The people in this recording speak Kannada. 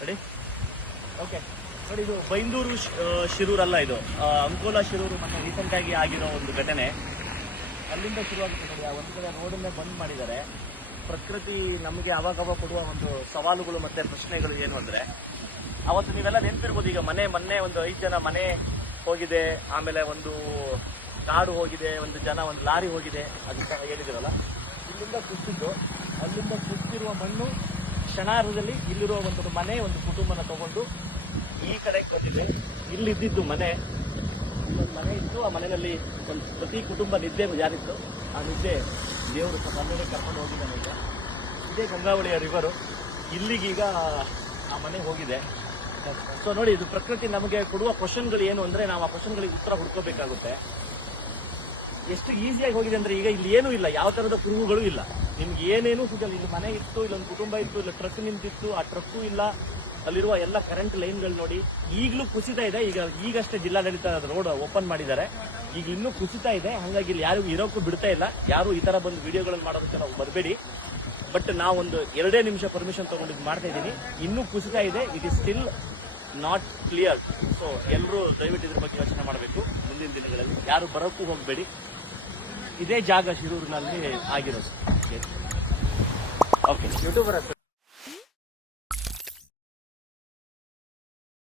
ರೆಡಿ ಓಕೆ ನೋಡಿ, ಇದು ಬೈಂದೂರು ಶಿರೂರ್ ಅಲ್ಲ ಇದು. ಅಂಕೋಲಾ ಶಿರೂರು ಮತ್ತೆ ರೀಸೆಂಟ್ ಆಗಿ ಆಗಿರೋ ಒಂದು ಘಟನೆ. ಅಲ್ಲಿಂದ ಶುರುವಾಗುತ್ತೆ ನೋಡಿ, ಆ ಒಂದು ಕಡೆ ರೋಡನ್ನೇ ಬಂದ್ ಮಾಡಿದ್ದಾರೆ. ಪ್ರಕೃತಿ ನಮಗೆ ಅವಾಗವಾಗ ಕೊಡುವ ಒಂದು ಸವಾಲುಗಳು ಮತ್ತೆ ಪ್ರಶ್ನೆಗಳು ಏನು ಅಂದ್ರೆ, ಅವತ್ತು ನೀವೆಲ್ಲ ನೆನ್ಪಿರ್ಬೋದು, ಈಗ ಮನೆ, ಮೊನ್ನೆ ಒಂದು ಐದು ಜನ ಮನೆ ಹೋಗಿದೆ, ಆಮೇಲೆ ಒಂದು ಕಾಡು ಹೋಗಿದೆ, ಒಂದು ಜನ ಒಂದು ಲಾರಿ ಹೋಗಿದೆ ಅದಕ್ಕೆ ಹೇಳಿದಿರಲ್ಲ, ಇಲ್ಲಿಂದ ಕುಸಿದ್ದು ಅಲ್ಲಿಂದ ಕುಸಿದಿರುವ ಮಣ್ಣು ಕ್ಷಣಾರ್ಧದಲ್ಲಿ ಇಲ್ಲಿರುವ ಒಂದು ಮನೆ ಒಂದು ಕುಟುಂಬನ ತಗೊಂಡು ಈ ಕಡೆಗೆ ಬಂದಿದೆ. ಇಲ್ಲಿದ್ದಿದ್ದು ಮನೆ. ಇಲ್ಲೊಂದು ಮನೆ ಇತ್ತು. ಆ ಮನೆಯಲ್ಲಿ ಒಂದು ಪ್ರತಿ ಕುಟುಂಬ ನಿದ್ದೆ ಯಾರಿತ್ತು? ಆ ನಿದ್ದೆ ದೇವರು ಮನೆಗೆ ಕರ್ಕೊಂಡು ಹೋಗಿದ್ದಾನೆ ಈಗ. ಇದೇ ಗಂಗಾವಳಿಯ ರಿವರು ಇಲ್ಲಿಗೀಗ ಆ ಮನೆ ಹೋಗಿದೆ. ಸೊ ನೋಡಿ, ಇದು ಪ್ರಕೃತಿ ನಮಗೆ ಕೊಡುವ ಕ್ವಶನ್ಗಳು ಏನು ಅಂದ್ರೆ ನಾವು ಆ ಕ್ವಶನ್ಗಳಿಗೆ ಉತ್ತರ ಹುಡ್ಕೋಬೇಕಾಗುತ್ತೆ. ಎಷ್ಟು ಈಸಿಯಾಗಿ ಹೋಗಿದೆ ಅಂದ್ರೆ ಈಗ ಇಲ್ಲಿ ಏನೂ ಇಲ್ಲ. ಯಾವ ತರದ ಕುರುಹುಗಳು ಇಲ್ಲ. ನಿಮ್ಗೆ ಏನೇನೂ ಸಿಗಲ್ಲ. ಇಲ್ಲಿ ಮನೆ ಇತ್ತು, ಇಲ್ಲೊಂದು ಕುಟುಂಬ ಇತ್ತು, ಇಲ್ಲ ಟ್ರಕ್ ನಿಂತಿತ್ತು ಆ ಟ್ರಕ್ಕು ಇಲ್ಲ. ಅಲ್ಲಿರುವ ಎಲ್ಲ ಕರೆಂಟ್ ಲೈನ್ಗಳು ನೋಡಿ. ಈಗಲೂ ಕುಸಿತ ಇದೆ. ಈಗ, ಈಗಷ್ಟೇ ಜಿಲ್ಲಾಡಳಿತ ರೋಡ್ ಓಪನ್ ಮಾಡಿದ್ದಾರೆ. ಈಗ ಇನ್ನೂ ಕುಸಿತ ಇದೆ. ಹಾಗಾಗಿ ಇಲ್ಲಿ ಯಾರಿಗೂ ಇರೋಕ್ಕೂ ಬಿಡ್ತಾ ಇಲ್ಲ. ಯಾರು ಈ ತರ ಬಂದು ವಿಡಿಯೋಗಳನ್ನು ಮಾಡೋದಕ್ಕೆ ನಾವು ಬರಬೇಡಿ. ಬಟ್ ನಾವೊಂದು ಎರಡೇ ನಿಮಿಷ ಪರ್ಮಿಷನ್ ತಗೊಂಡಿದ್ದು ಮಾಡ್ತಾ ಇದ್ದೀನಿ. ಇನ್ನೂ ಕುಸಿತ ಇದೆ. It is still not clear so ಎಲ್ಲರೂ ದಯವಿಟ್ಟು ಇದ್ರ ಬಗ್ಗೆ ಯೋಚನೆ ಮಾಡಬೇಕು. ಮುಂದಿನ ದಿನಗಳಲ್ಲಿ ಯಾರು ಬರೋಕ್ಕೂ ಹೋಗಬೇಡಿ. ಇದೇ ಜಾಗ ಶಿರೂರಿನಲ್ಲಿ ಆಗಿರೋದು. Okay YouTuber